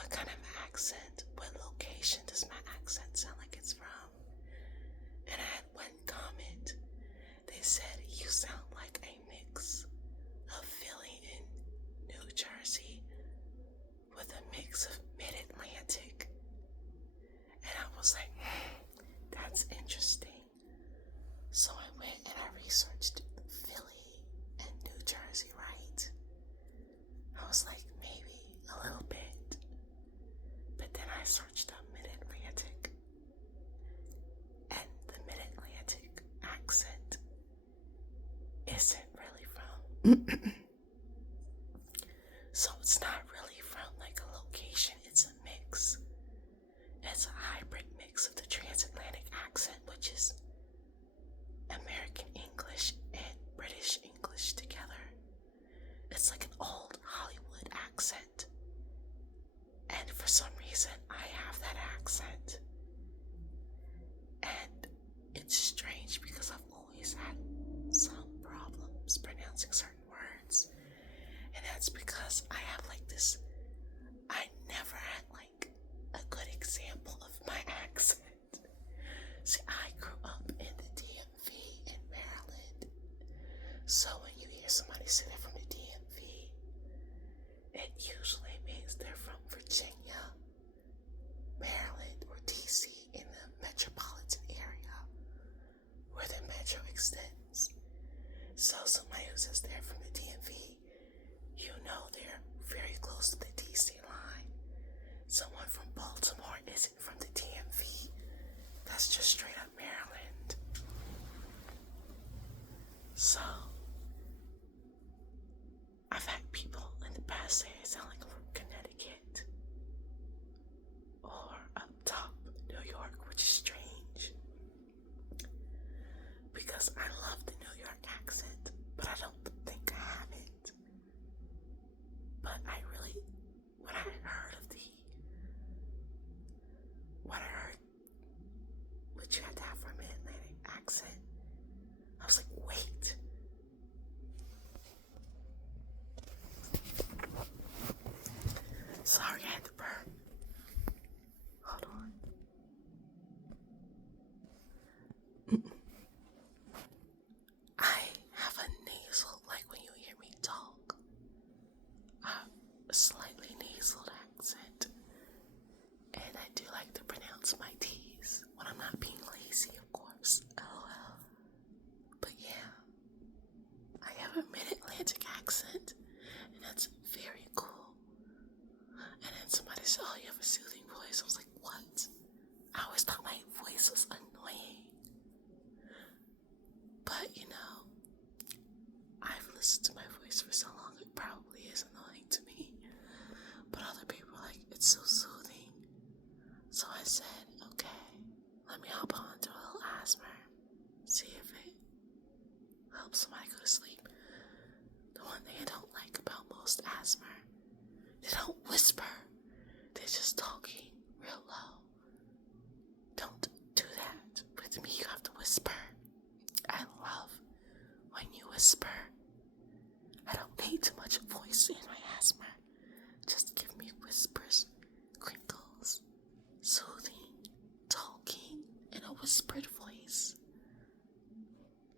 what kind of accent, what location does my accent sound like it's from? And I had one comment. They said, you sound like a mix of Philly and New Jersey with a mix of Mid-Atlantic. And I was like, that's interesting. So I went and I researched Philly and New Jersey, right? I was like, maybe a little bit. But then I searched up Mid-Atlantic. And the Mid-Atlantic accent isn't really from. So it's not really from like a location, it's a mix. It's a hybrid mix of the transatlantic accent, which is American English and British English together. It's like an old Hollywood accent. And for some reason, I have that accent. And it's strange because I've always had some problems pronouncing certain words. And that's because I have like this, I never had like a good example of my accent. See, I grew up in the DMV in Maryland. So when you hear somebody say they're from the DMV, it usually means they're from Virginia, Maryland, or DC in the metropolitan area where the metro extends. So somebody who says they're from the DMV, you know they're very close to the DC line. Someone from Baltimore isn't from the DMV. That's just straight up Maryland. So I've had people in the past say I sound like I'm from Connecticut or up top New York, which is strange because I love the New York accent, but I don't think I have it. But I really, when I heard what you had to have for a Mid-Atlantic accent, I was like, wait. Sorry, I had to burp. Hold on. I have a nasal, like when you hear me talk. I have a slightly nasal accent. And I do like to pronounce my T's when I'm not being lazy, of course. LOL. But yeah, I have a Mid-Atlantic accent, and that's very cool. And then somebody said, oh, you have a soothing voice. I was like, what? I always thought my voice was annoying. But, you know, I've listened to my voice for so long, it probably is annoying to me. But other people are like, it's so soothing. So I said, okay, let me hop on to a little asthma. See if it helps somebody go to sleep. The one thing I don't like about most asthma, they don't whisper. They're just talking real low. Don't do that. With me, you have to whisper. I love when you whisper. I don't need too much voice in my asthma. Just give me whispers, crinkles, soothing, talking, in a whispered